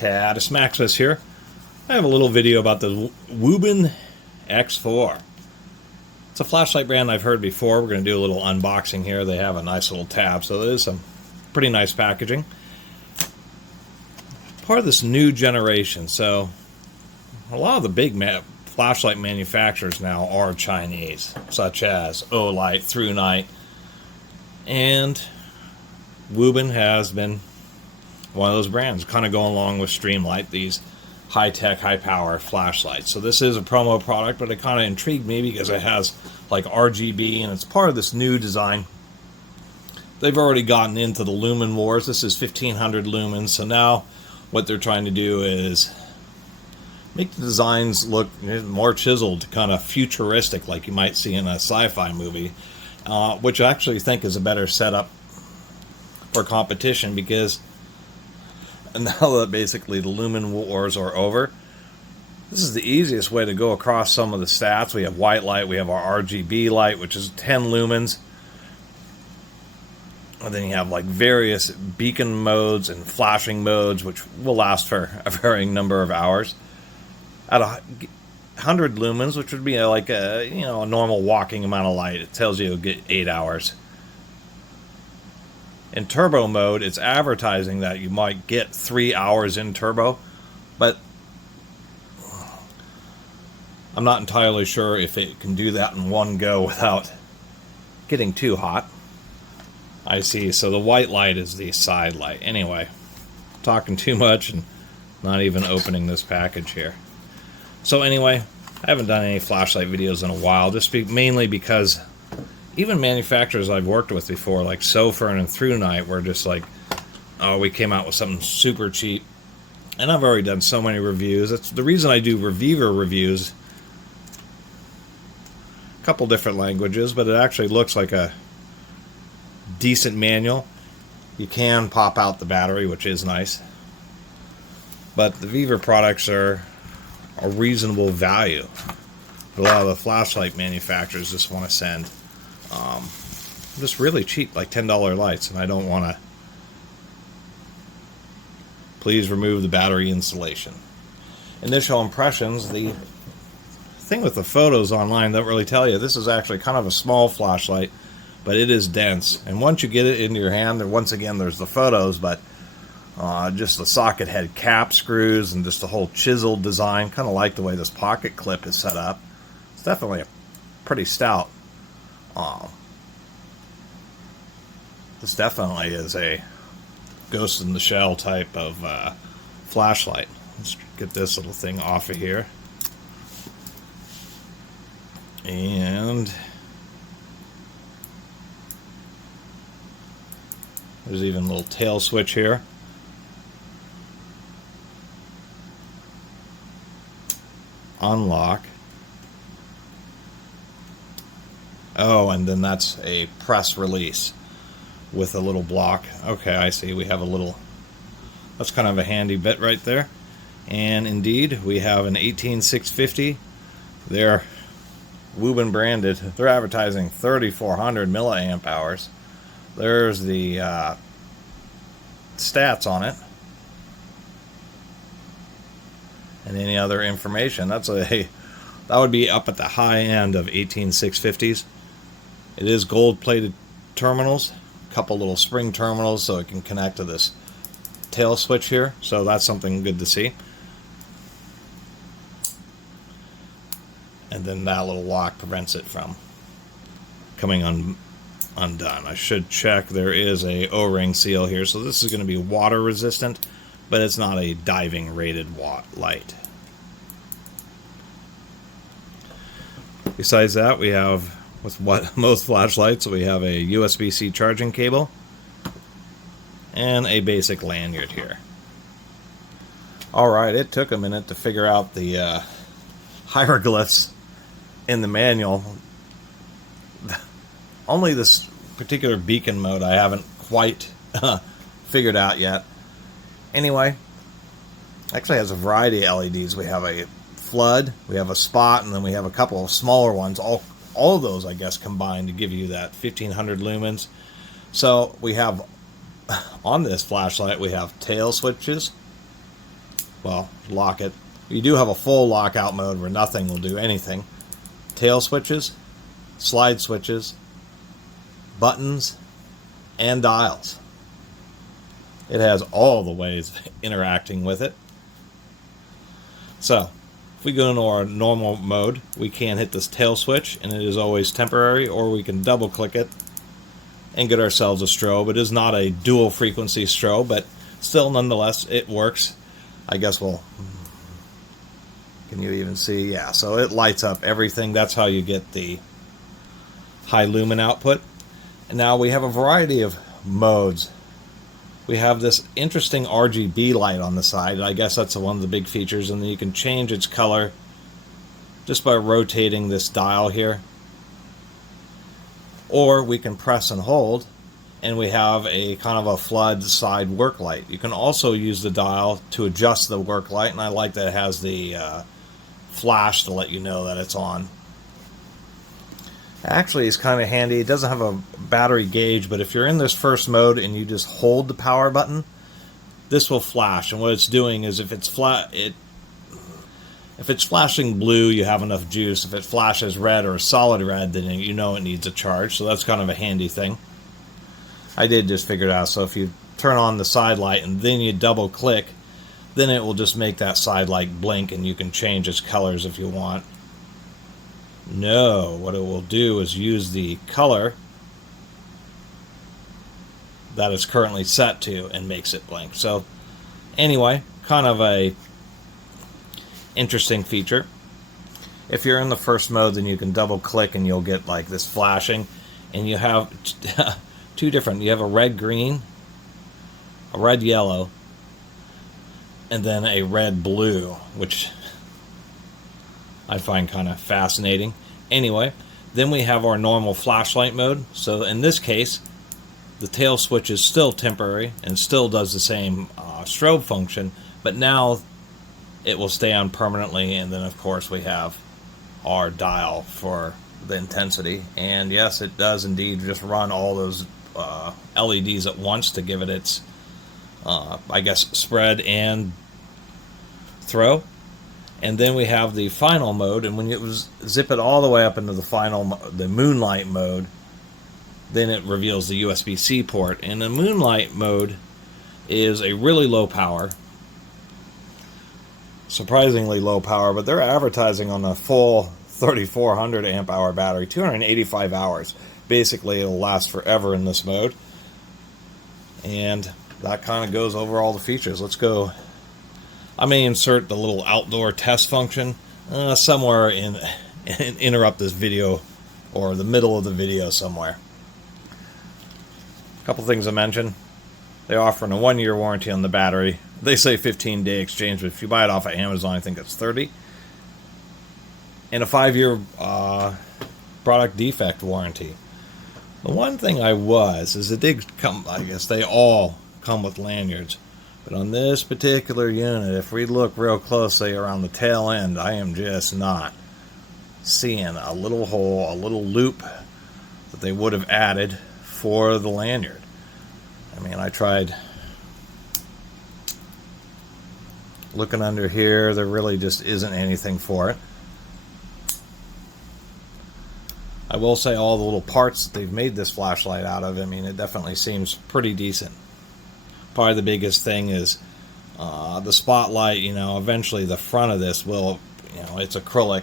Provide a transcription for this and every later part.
Catus Maximus here. I have a little video about the Wuben X4. It's a flashlight brand I've heard before. We're going to do a little unboxing here. They have a nice little tab, so there's some pretty nice packaging. Part of this new generation, so a lot of the big flashlight manufacturers now are Chinese, such as Olight, ThruNite, and Wuben has been one of those brands, kind of going along with Streamlight, these high-tech, high-power flashlights. So this is a promo product, but it kind of intrigued me because it has like RGB, and it's part of this new design. They've already gotten into the lumen wars. This is 1500 lumens, so now what they're trying to do is make the designs look more chiseled, kind of futuristic, like you might see in a sci-fi movie, which I actually think is a better setup for competition, because now that basically the lumen wars are over, this is the easiest way to go across some of the stats. We have white light, we have our RGB light, which is 10 lumens. And then you have like various beacon modes and flashing modes, which will last for a varying number of hours. At 100 lumens, which would be like a a normal walking amount of light, it tells you you'll get 8 hours. In turbo mode, it's advertising that you might get 3 hours in turbo, but I'm not entirely sure if it can do that in one go without getting too hot. I see, so the white light is the side light. Anyway, talking too much and not even opening this package here. So anyway, I haven't done any flashlight videos in a while, just mainly because even manufacturers I've worked with before, like Sofern and ThruNite, were just like, oh, we came out with something super cheap. And I've already done so many reviews. That's the reason I do reviewer reviews. A couple different languages, but it actually looks like a decent manual. You can pop out the battery, which is nice. But the Viver products are a reasonable value. A lot of the flashlight manufacturers just want to send just really cheap, like $10 lights, and I don't want to. Please remove the battery insulation. Initial impressions, the thing with the photos online don't really tell you. This is actually kind of a small flashlight, but it is dense. And once you get it into your hand, and once again, there's the photos, but just the socket head cap screws and just the whole chiseled design. Kind of like the way this pocket clip is set up. It's definitely a pretty stout. This definitely is a ghost in the shell type of flashlight. Let's get this little thing off of here. And there's even a little tail switch here. Unlock. Oh, and then that's a press release with a little block. Okay, I see. We have a little, that's kind of a handy bit right there. And indeed, we have an 18650. They're Wuben branded. They're advertising 3400 milliamp hours. There's the stats on it. And any other information. That would be up at the high end of 18650s. It is gold-plated terminals, a couple little spring terminals so it can connect to this tail switch here. So that's something good to see. And then that little lock prevents it from coming undone. I should check. There is a O-ring seal here, so this is going to be water resistant, but it's not a diving rated light. Besides that, we have, with what most flashlights, we have a USB-C charging cable and a basic lanyard here. Alright, it took a minute to figure out the hieroglyphs in the manual. Only this particular beacon mode I haven't quite figured out yet. Anyway, actually has a variety of LEDs. We have a flood, we have a spot, and then we have a couple of smaller ones. All of those, I guess, combined to give you that 1500 lumens. So we have, on this flashlight, we have tail switches, well, lock it. You do have a full lockout mode where nothing will do anything. Tail switches, slide switches, buttons, and dials. It has all the ways of interacting with it. So, if we go into our normal mode, we can hit this tail switch, and it is always temporary, or we can double click it and get ourselves a strobe. It is not a dual frequency strobe, but still, nonetheless, it works. I guess we'll... Can you even see? Yeah, so it lights up everything. That's how you get the high lumen output. And now we have a variety of modes. We have this interesting RGB light on the side. I guess that's one of the big features. And then you can change its color just by rotating this dial here. Or we can press and hold, and we have a kind of a flood side work light. You can also use the dial to adjust the work light, and I like that it has the flash to let you know that it's on. Actually, it's kind of handy. It doesn't have a battery gauge, but if you're in this first mode and you just hold the power button, this will flash. And what it's doing is if it's flashing blue, you have enough juice. If it flashes red or a solid red, then you know it needs a charge. So that's kind of a handy thing. I did just figure it out. So if you turn on the side light and then you double click, then it will just make that side light blink, and you can change its colors if you want. No, what it will do is use the color that is currently set to and makes it blink. So anyway, kind of a interesting feature. If you're in the first mode, then you can double click and you'll get like this flashing, and you have two different. You have a red green, a red yellow, and then a red blue, which I find kind of fascinating. Anyway, then we have our normal flashlight mode. So in this case, the tail switch is still temporary and still does the same strobe function, but now it will stay on permanently. And then of course we have our dial for the intensity, and yes, it does indeed just run all those LEDs at once to give it its I guess spread and throw. And then we have the final mode, and when you zip it all the way up into the moonlight mode, then it reveals the USB-C port. And the moonlight mode is a really low power, surprisingly low power, but they're advertising on a full 3400 amp hour battery, 285 hours. Basically, it'll last forever in this mode. And that kind of goes over all the features. Let's go. I may insert the little outdoor test function somewhere and interrupt this video, or the middle of the video somewhere. A couple things I mentioned. They offer a 1-year warranty on the battery. They say 15-day exchange, but if you buy it off of Amazon, I think it's 30. And a 5-year product defect warranty. The one thing is it did come, I guess they all come with lanyards. But on this particular unit, if we look real closely around the tail end, I am just not seeing a little hole, a little loop that they would have added for the lanyard. I mean, I tried looking under here. There really just isn't anything for it. I will say all the little parts that they've made this flashlight out of, I mean, it definitely seems pretty decent. Probably the biggest thing is the spotlight. You know, eventually the front of this will, you know, it's acrylic,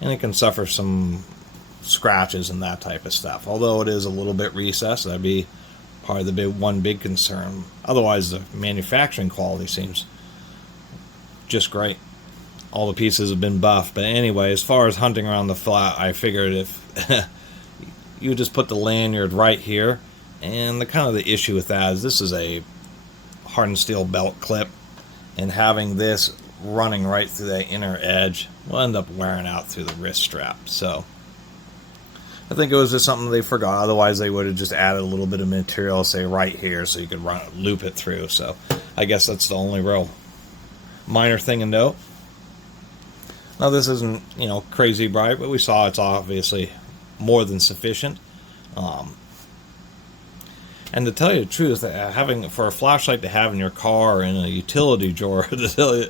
and it can suffer some scratches and that type of stuff. Although it is a little bit recessed, that'd be probably the one big concern. Otherwise, the manufacturing quality seems just great. All the pieces have been buffed. But anyway, as far as hunting around the flat, I figured if you just put the lanyard right here. And the issue with that is this is a hardened steel belt clip, and having this running right through that inner edge will end up wearing out through the wrist strap. So I think it was just something they forgot. Otherwise, they would have just added a little bit of material, say right here, so you could loop it through. So I guess that's the only real minor thing to note. Now, this isn't, you know, crazy bright, but we saw it's obviously more than sufficient. And to tell you the truth, having for a flashlight to have in your car or in a utility drawer, to tell you,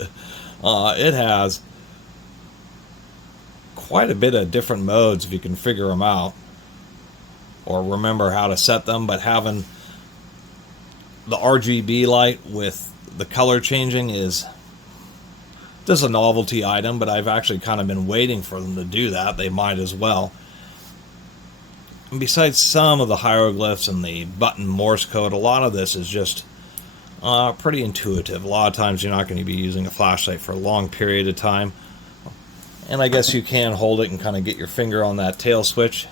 it has quite a bit of different modes if you can figure them out or remember how to set them. But having the RGB light with the color changing is just a novelty item, but I've actually kind of been waiting for them to do that. They might as well. And besides some of the hieroglyphs and the button Morse code, a lot of this is just pretty intuitive. A lot of times you're not going to be using a flashlight for a long period of time. And I guess you can hold it and kind of get your finger on that tail switch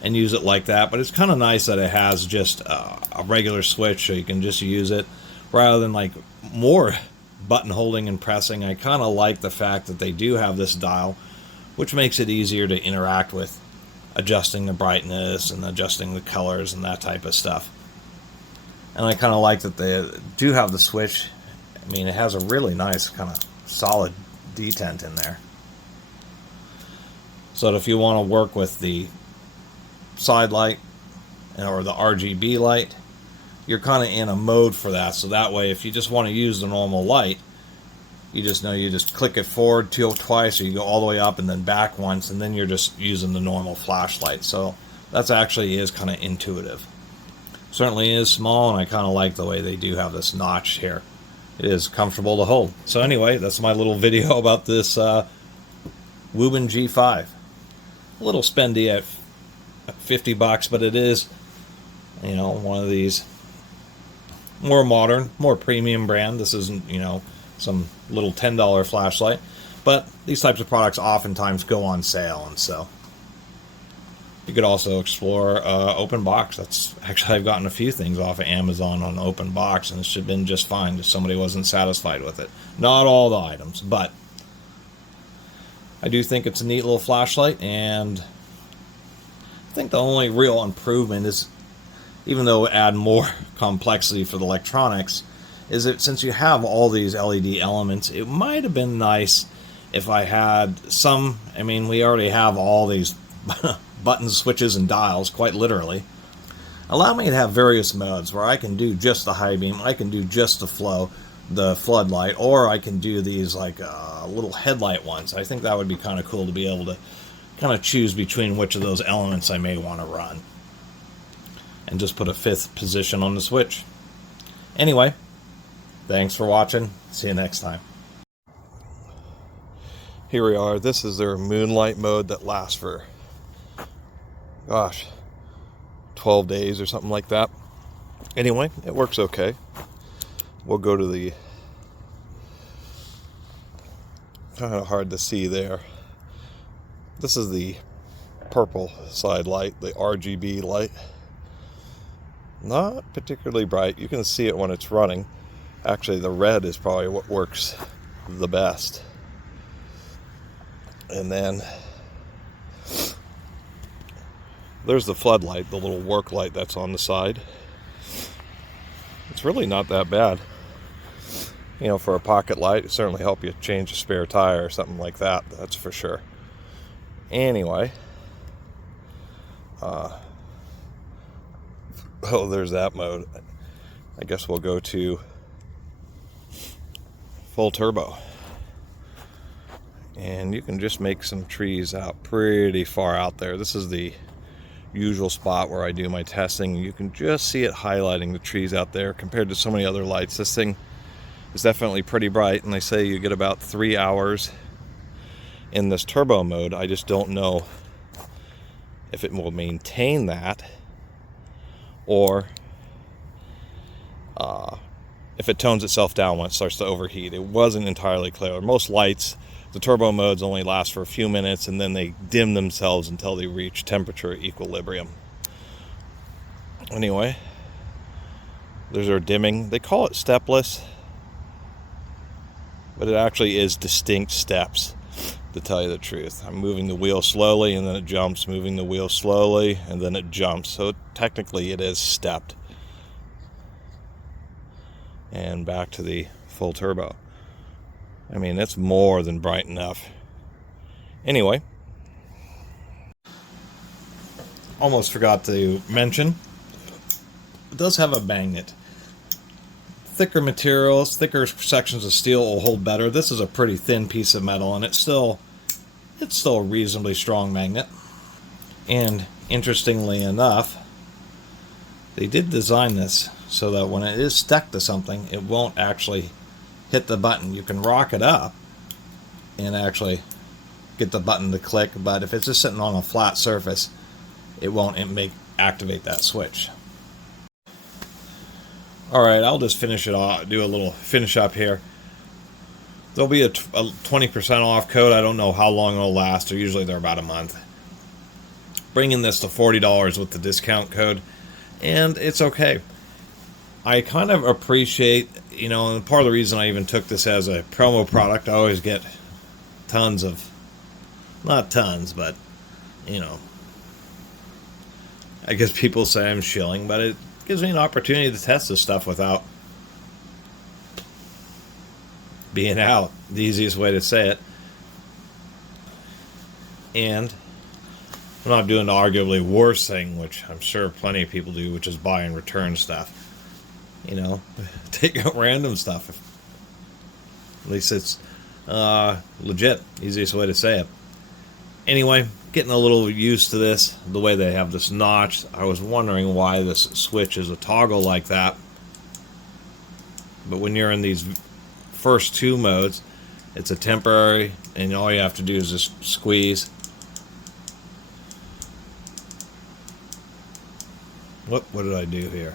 and use it like that. But it's kind of nice that it has just a regular switch, so you can just use it rather than like more button holding and pressing. I kind of like the fact that they do have this dial, which makes it easier to interact with, adjusting the brightness and adjusting the colors and that type of stuff. And I kind of like that they do have the switch. I mean, it has a really nice kind of solid detent in there. So that if you want to work with the side light or the RGB light, you're kind of in a mode for that. So that way, if you just want to use the normal light, you just know you just click it forward twice, or you go all the way up and then back once, and then you're just using the normal flashlight. So that's actually is kind of intuitive. Certainly is small, and I kind of like the way they do have this notch here. It is comfortable to hold. So anyway, that's my little video about this Wuben G5. A little spendy at $50, but it is, you know, one of these more modern, more premium brand. This isn't, you know, some little $10 flashlight, but these types of products oftentimes go on sale, and so you could also explore open box. That's actually, I've gotten a few things off of Amazon on open box, and it should have been just fine if somebody wasn't satisfied with it. Not all the items, but I do think it's a neat little flashlight, and I think the only real improvement is, even though it add more complexity for the electronics, is that since you have all these LED elements, it might have been nice if I had some, I mean, we already have all these buttons, switches, and dials, quite literally. Allow me to have various modes where I can do just the high beam, I can do just the floodlight, or I can do these like little headlight ones. I think that would be kind of cool to be able to kind of choose between which of those elements I may want to run. And just put a fifth position on the switch. Anyway, thanks for watching. See you next time. Here we are. This is their moonlight mode that lasts for, gosh, 12 days or something like that. Anyway, it works okay. We'll go to the, kind of hard to see there. This is the purple side light, the RGB light. Not particularly bright. You can see it when it's running. Actually, the red is probably what works the best. And then there's the floodlight, the little work light that's on the side. It's really not that bad. You know, for a pocket light, it certainly help you change a spare tire or something like that. That's for sure. Anyway, oh, there's that mode. I guess we'll go to full turbo. And you can just make some trees out pretty far out there. This is the usual spot where I do my testing. You can just see it highlighting the trees out there compared to so many other lights. This thing is definitely pretty bright, and they say you get about 3 hours in this turbo mode. I just don't know if it will maintain that, or if it tones itself down when it starts to overheat. It wasn't entirely clear. Most lights, the turbo modes only last for a few minutes, and then they dim themselves until they reach temperature equilibrium. Anyway, there's our dimming. They call it stepless, but it actually is distinct steps, to tell you the truth. I'm moving the wheel slowly, and then it jumps, moving the wheel slowly, and then it jumps. So technically it is stepped. And back to the full turbo. I mean, it's more than bright enough. Anyway, almost forgot to mention, It does have a magnet. Thicker materials, thicker sections of steel will hold better. This is a pretty thin piece of metal, and it's still a reasonably strong magnet. And interestingly enough, they did design this so that when it is stuck to something, it won't actually hit the button. You can rock it up and actually get the button to click, but if it's just sitting on a flat surface, it won't activate that switch. Alright, I'll just finish it off, do a little finish up here. There'll be a 20% off code. I don't know how long it'll last. Usually they're about a month. Bringing this to $40 with the discount code, and it's okay. I kind of appreciate, you know, and part of the reason I even took this as a promo product, I always get tons of, not tons, but, you know, I guess people say I'm shilling, but it gives me an opportunity to test this stuff without being out, the easiest way to say it. And I'm not doing the arguably worst thing, which I'm sure plenty of people do, which is buy and return stuff. You know, take out random stuff. At least it's legit, easiest way to say it. Anyway, getting a little used to this, the way they have this notch. I was wondering why this switch is a toggle like that. But when you're in these first two modes, it's a temporary, and all you have to do is just squeeze. What did I do here?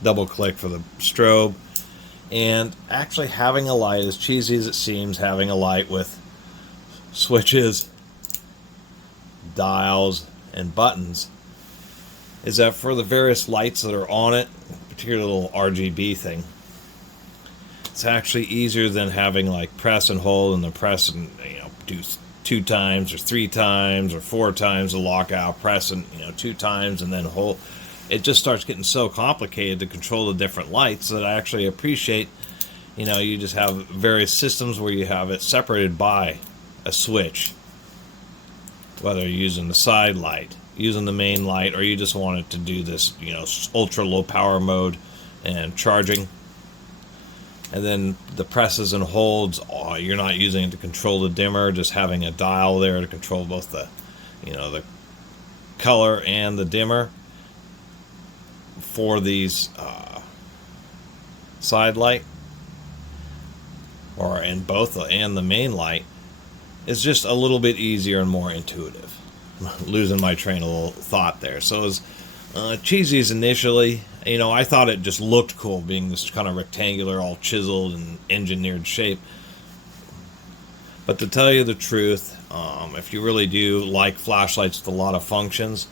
Double click for the strobe. And actually having a light, as cheesy as it seems, having a light with switches, dials, and buttons, is that for the various lights that are on it, particularly the little RGB thing, it's actually easier than having like press and hold and then press and, you know, do 2 times or 3 times or 4 times the lockout, press and, you know, 2 times and then hold. It just starts getting so complicated to control the different lights that I actually appreciate, you know, you just have various systems where you have it separated by a switch, whether you're using the side light, using the main light, or you just want it to do this, you know, ultra low power mode and charging. And then the presses and holds, you're not using it to control the dimmer, just having a dial there to control both the, you know, the color and the dimmer for these side light, or in both and the main light, is just a little bit easier and more intuitive. Losing my train of thought there. So as cheesy as initially, you know, I thought it just looked cool being this kind of rectangular, all chiseled and engineered shape. But to tell you the truth, if you really do like flashlights with a lot of functions,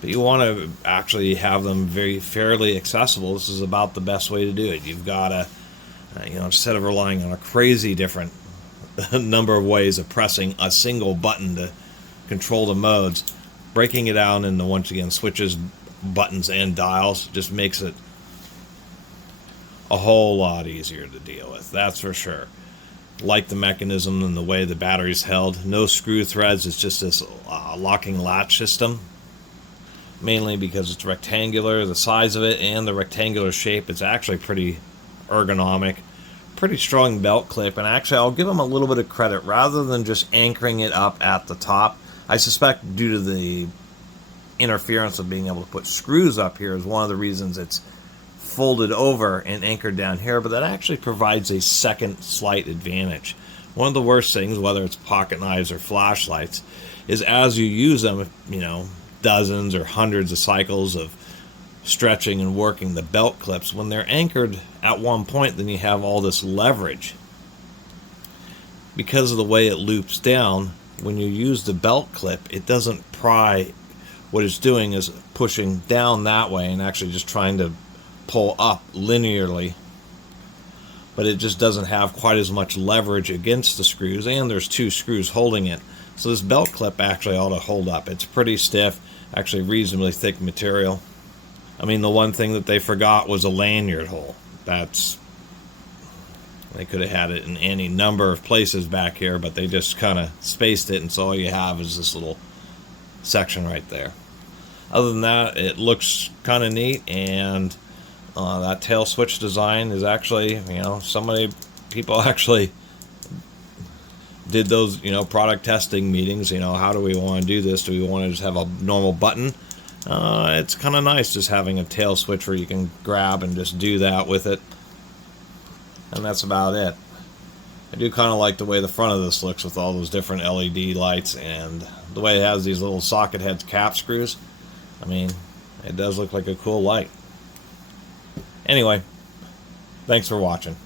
but you want to actually have them very fairly accessible, this is about the best way to do it. You've got to, you know, instead of relying on a crazy different number of ways of pressing a single button to control the modes, breaking it down into, once again, switches, buttons, and dials just makes it a whole lot easier to deal with. That's for sure. Like the mechanism and the way the battery's held. No screw threads. It's just this locking latch system. Mainly because it's rectangular, the size of it, and the rectangular shape. It's actually pretty ergonomic. Pretty strong belt clip, and actually I'll give them a little bit of credit. Rather than just anchoring it up at the top, I suspect due to the interference of being able to put screws up here is one of the reasons it's folded over and anchored down here, but that actually provides a second slight advantage. One of the worst things, whether it's pocket knives or flashlights, is as you use them, you know, dozens or hundreds of cycles of stretching and working the belt clips, when they're anchored at one point, then you have all this leverage. Because of the way it loops down, when you use the belt clip, it doesn't pry. What it's doing is pushing down that way and actually just trying to pull up linearly, but it just doesn't have quite as much leverage against the screws, and there's 2 screws holding it. So this belt clip actually ought to hold up. It's pretty stiff, actually reasonably thick material. I mean, the one thing that they forgot was a lanyard hole. They could have had it in any number of places back here, but they just kind of spaced it, and so all you have is this little section right there. Other than that, it looks kind of neat, and that tail switch design is actually, people actually did those, product testing meetings. How do we want to do this? Do we want to just have a normal button? It's kind of nice just having a tail switch where you can grab and just do that with it. And that's about it. I do kind of like the way the front of this looks with all those different LED lights, and the way it has these little socket heads cap screws. I mean, it does look like a cool light. Anyway, thanks for watching.